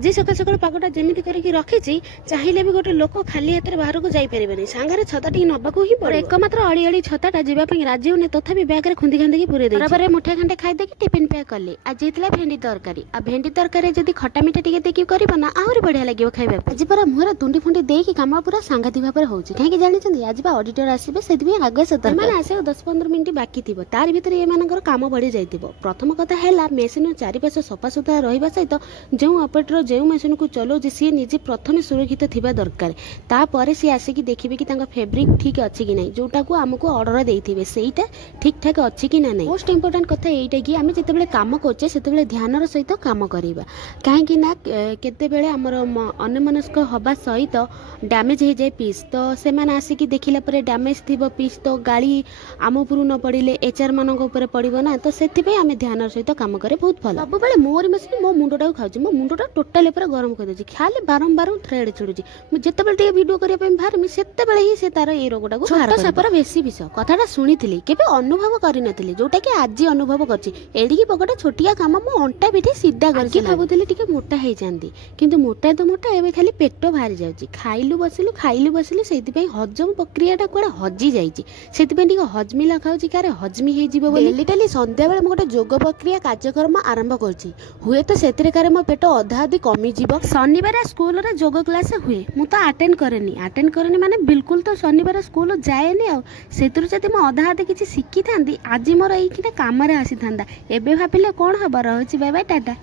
आज सकाल सकाल पागटा जमी करके रखी चाहिए भी गोटे लोक खाली हाथ बाहर को जापरेनि सांगे छता टी नबाक ही पड़े एकमात्र अड़ी अड़ी छताटा जावाई राजी होने तथापि बैग्रे खुंदी खांदी पूरे बराबर मुठे खंडे खाईदे टिफिन पैक कली आज होता भेंडी तरकारी आ भेंडी तरकारी जब खटा मिठा टी देखिए करना आहरी बढ़िया लगे खाଇବା आज पूरा मुहर तुंडी फुंडी देकी काम पूरा सांघातिक भाव होची कहीं जानी आज ऑडिटर आसबे से आगे से आसे 10-15 मिनट बाकी थी तार भीतर ये काम बढ़ी जाइए। प्रथम कथा है मेसीन चारिपाश सफासुतरा रहा सहित जो ऑपरेटर जो मेसीन को चलाऊँ सी निजे प्रथम सुरक्षित थिबा दरकार तापर सी आसिक देखिए कि फैब्रिक ठीक अच्छी कि नहीं जोटा को आमको ऑर्डर देते सहीटा ठीक ठाक अच्छी कि ना नहीं। मोस्ट इंपोर्टेंट कथा यहीटा कि आम जिते काम करे से ध्यान सहित काम करवा कहीं केते आमर अन्यमनस्क हवा सहित डैमेज हो जाए पीस तो से आसिक देखला डैमेज थी पीस तो गाड़ी आम उपर न पड़े एचआर मान पड़ो ना तो से आम ध्यान सहित काम करे बहुत भल सब बेले मोर मेसीन मो मुंडा खाऊँ मो मुंडा टोटाली पूरा गरम कर दूसरी खाली बारंबार थ्रेड छिड़ुची मुझे जिते भिड करने बाहर से ही से तार ये रोगटा को छोट सापर बेसी विष कथाटा शुणी केवे अनुभव करनी जोटा कि आज अनुभव करड़ी पकड़ा छोटिया काम मो अंटा पिठी सीधा करके भावुली टे मोटा हो जाती किंतु मोटा तो मोटा एवं खाली पेट बाहरी जाऊँगी खाइलु बसिलु से हजम प्रक्रियाटा कूड़ा हजि जाइए हजमिला खाऊँ कार हजमी होली सन्ध्या बेले गोटे जोग प्रक्रिया कार्यक्रम आरंभ कर हुए तो से मो पेट अधा अधी कमिज शनिवार स्कूल जोग क्लास हुए मु तो अटेंड करेनी माने बिल्कुल तो शनिवार स्कूल जाएनी आतु जब मुझे अधा अधे किसी शिखी था आज मोर ये कम आसी था एवं भाविले कौन हम रही बाय बाय टाटा।